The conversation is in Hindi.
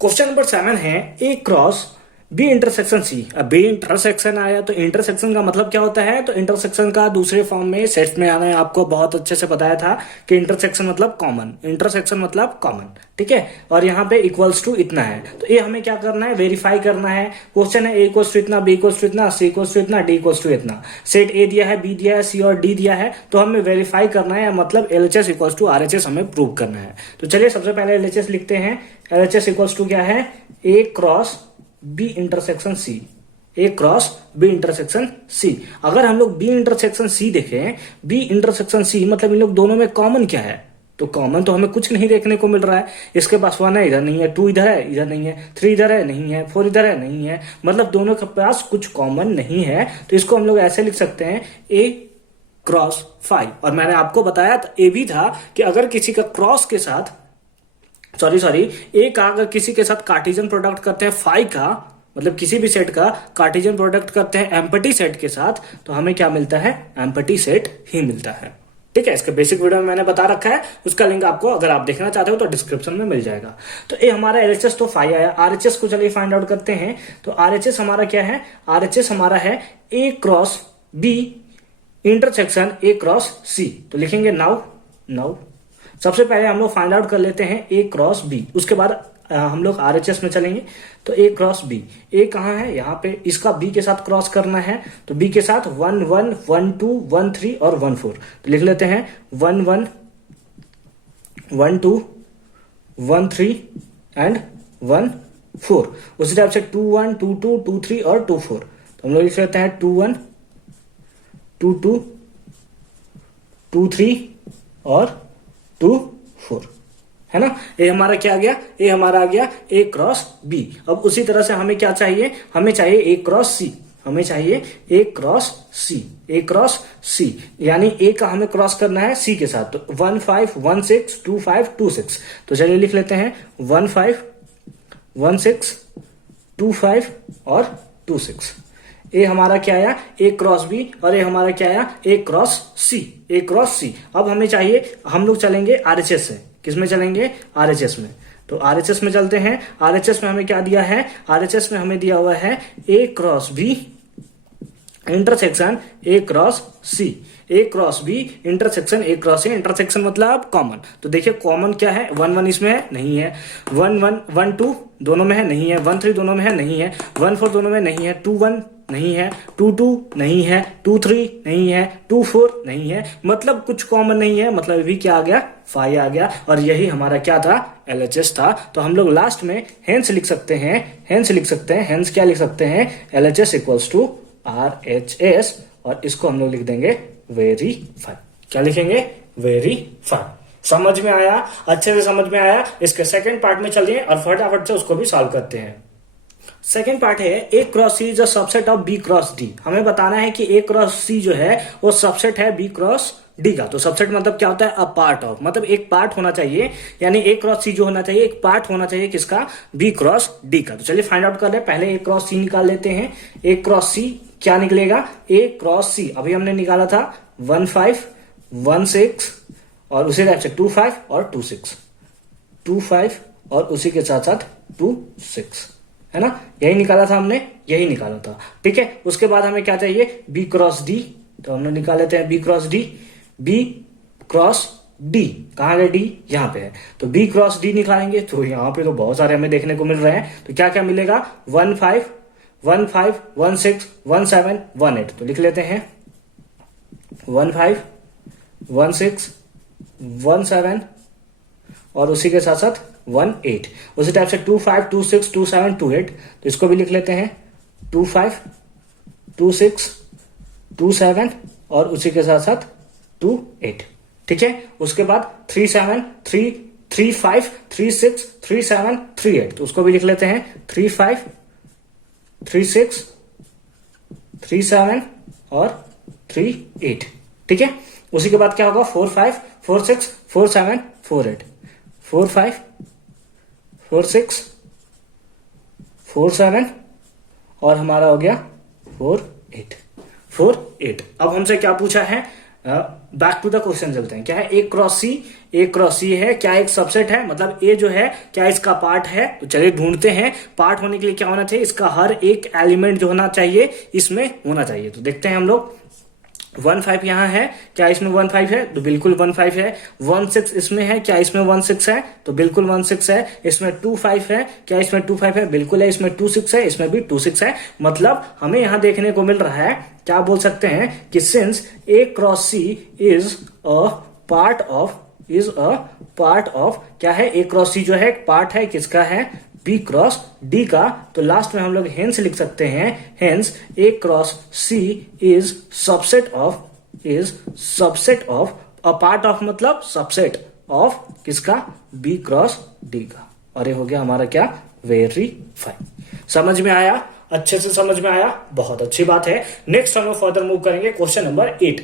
क्वेश्चन नंबर 7 है A cross B intersection C. अब बी इंटरसेक्शन आया तो इंटरसेक्शन का मतलब क्या होता है, तो इंटरसेक्शन का दूसरे फॉर्म में सेट्स में आना है। आपको बहुत अच्छे से बताया था कि इंटरसेक्शन मतलब कॉमन, इंटरसेक्शन मतलब कॉमन, ठीक है। और यहाँ पे इक्वल्स टू इतना है, तो ये हमें क्या करना है, वेरीफाई करना है। क्वेश्चन है ए इक्वल्स टू इतना, बी इक्वल्स टू इतना, सी इक्वल्स टू इतना, डी इक्वल्स टू इतना। सेट ए दिया है, बी दिया है, सी और डी दिया है, तो हमें वेरीफाई करना है, मतलब एलएचएस इक्वल्स टू आरएचएस हमें प्रूव करना है। तो चलिए सबसे पहले एलएचएस लिखते हैं। एलएचएस इक्वल्स टू क्या है, A cross B intersection C, A cross B intersection C. अगर हम लोग बी इंटरसेक्शन सी देखें, बी इंटरसेक्शन सी मतलब इन लोग दोनों में कॉमन क्या है, तो कॉमन तो हमें कुछ नहीं देखने को मिल रहा है। इसके पास 1 है, इधर नहीं है, 2 इधर है, इधर नहीं है, 3 इधर है, नहीं है, 4 इधर है, नहीं है, मतलब दोनों के पास कुछ कॉमन नहीं है। तो इसको हम लोग ऐसे लिख सकते हैं, ए क्रॉस 5। और मैंने आपको बताया था, ए भी था कि अगर किसी का क्रॉस के साथ ए का अगर किसी के साथ कार्टेशियन प्रोडक्ट करते हैं 5 का, मतलब किसी भी सेट का कार्टेशियन प्रोडक्ट करते हैं एम्प्टी सेट के साथ, तो हमें क्या मिलता है, एम्प्टी सेट ही मिलता है, ठीक है। इसका बेसिक वीडियो में मैंने बता रखा है, उसका लिंक आपको अगर आप देखना चाहते हो तो डिस्क्रिप्शन में मिल जाएगा। तो ये हमारा एलएचएस तो 5 आया। आरएचएस को चलिए फाइंड आउट करते हैं। तो आरएचएस हमारा क्या है, आरएचएस हमारा है A cross B intersection A cross C. तो लिखेंगे नाउ सबसे पहले हम लोग फाइंड आउट कर लेते हैं ए क्रॉस बी, उसके बाद हम लोग आरएचएस में चलेंगे। तो ए क्रॉस बी, ए कहाँ है, यहाँ पे इसका बी के साथ क्रॉस करना है, तो बी के साथ 1 1 1 2 1 3 और 1 4। तो लिख लेते हैं 1 1 1 2 1 3 एंड 1 4। उसी टाइप से 2 1 2 2 2 3 और 2 4। तो हम लोग लिख लेते हैं 2 1 2 2 2 3 और 2 4, है ना। ये हमारा क्या आ गया, ये हमारा आ गया ए क्रॉस बी। अब उसी तरह से हमें क्या चाहिए, हमें चाहिए ए क्रॉस सी, हमें चाहिए ए क्रॉस सी, ए क्रॉस सी, यानी ए का हमें क्रॉस करना है सी के साथ। तो 1 5 1 6 2 5 2 6। तो चलिए लिख लेते हैं 1 5 1 6 2 5 और 2 6। ए हमारा क्या आया, ए क्रॉस बी, और ए हमारा क्या आया, ए क्रॉस सी, ए क्रॉस सी। अब हमें चाहिए, हम लोग चलेंगे आरएचएस से। किस में चलेंगे, आरएचएस में। तो आरएचएस में चलते हैं। आरएचएस में हमें क्या दिया है, आरएचएस में हमें दिया हुआ है A cross B intersection A cross C, A cross B intersection A cross C. Intersection मतलब कॉमन। तो देखिए कॉमन क्या है, 1 1 इसमें है, नहीं है, 1 1 1 2 दोनों में है, नहीं है, 1 3 दोनों में है, नहीं है, 1 4 दोनों में नहीं है, 2 1 नहीं है, 2 2 नहीं है, 2 3 नहीं है, 2 4 नहीं है, मतलब कुछ कॉमन नहीं है, मतलब भी क्या आ गया, 5 आ गया। और यही हमारा क्या था, एलएचएस था। तो हम लोग लास्ट में हेंस लिख सकते हैं, हेंस लिख सकते हैं, हेंस क्या लिख सकते हैं, एलएचएस इक्वल्स टू आरएचएस, और इसको हम लोग लिख देंगे वेरीफाई। क्या लिखेंगे, वेरीफाई। समझ में आया, अच्छे से समझ में आया। इसके सेकंड पार्ट में चलिए और फटाफट से उसको भी सॉल्व करते हैं। सेकेंड पार्ट है A cross C is a subset of B cross D. हमें बताना है कि ए क्रॉस सी जो है वो सबसेट है बी क्रॉस डी का। तो सबसेट मतलब क्या होता है, अ पार्ट ऑफ, मतलब एक पार्ट होना चाहिए, यानी ए क्रॉस सी जो होना चाहिए एक पार्ट होना चाहिए किसका, बी क्रॉस डी का। तो चलिए फाइंड आउट कर ले। पहले ए क्रॉस सी निकाल लेते हैं। ए क्रॉस सी क्या निकलेगा, ए क्रॉस सी अभी हमने निकाला था 1 5 1 6 और उसी टाइप से 2 5 और 2 6, 2 5 और उसी के साथ साथ 2 6, है ना, यही निकाला था हमने, यही निकाला था, ठीक है। उसके बाद हमें क्या चाहिए, बी क्रॉस डी। तो हम लोग निकाल लेते हैं B cross D. B cross D कहाँ गए, डी यहाँ पे है, तो बी क्रॉस डी निकालेंगे। तो यहाँ पे तो बहुत सारे हमें देखने को मिल रहे हैं। तो क्या क्या मिलेगा, 1 5 1 5 1 6 1 7 1 8। तो लिख लेते हैं 1 5 1 6 1 7 और उसी के साथ साथ 1 8। उसी टाइप से 2 5 2 6 2 7 2 8। तो इसको भी लिख लेते हैं 2 5 2 6 2 7 और उसी के साथ साथ 2 8, ठीक है। उसके बाद 3 7 3 3 5 3 6 3 7 3 8। तो उसको भी लिख लेते हैं 3 5 3 6 3 7 और 3 8, ठीक है। उसी के बाद क्या होगा, 4 5 4 6 4 7 4 8, 4 5 4 6 4 7 और हमारा हो गया 4 8 4 8। अब हमसे क्या पूछा है, बैक टू द क्वेश्चन चलते हैं। क्या है A cross C? A cross सी है, क्या एक सबसेट है? मतलब ए जो है क्या इसका पार्ट है? तो चलिए ढूंढते हैं। पार्ट होने के लिए क्या होना चाहिए? इसका हर एक एलिमेंट जो होना चाहिए इसमें होना चाहिए। तो देखते हैं हम लोग। 1 5 यहाँ है, क्या इसमें 1 5 है? तो बिल्कुल 1 5 है। 1 6 इसमें है, क्या इसमें 1 6 है? तो बिल्कुल 1 6 है। इसमें 2 5 है, क्या इसमें 2 5 है? बिल्कुल है। इसमें 2 6 है, इसमें भी 2 6 है। मतलब हमें यहां देखने को मिल रहा है, क्या बोल सकते हैं कि since A cross C is a part of क्या है? ए क्रॉस सी जो है पार्ट है किसका है? बी क्रॉस डी का। तो लास्ट में हम लोग हेंस लिख सकते हैं, hence A cross C is subset of a part of, मतलब सबसेट ऑफ किसका? बी क्रॉस डी का। और ये हो गया हमारा क्या? वेरीफाई। समझ में आया? अच्छे से समझ में आया? बहुत अच्छी बात है। नेक्स्ट हम लोग फर्दर मूव करेंगे क्वेश्चन नंबर 8।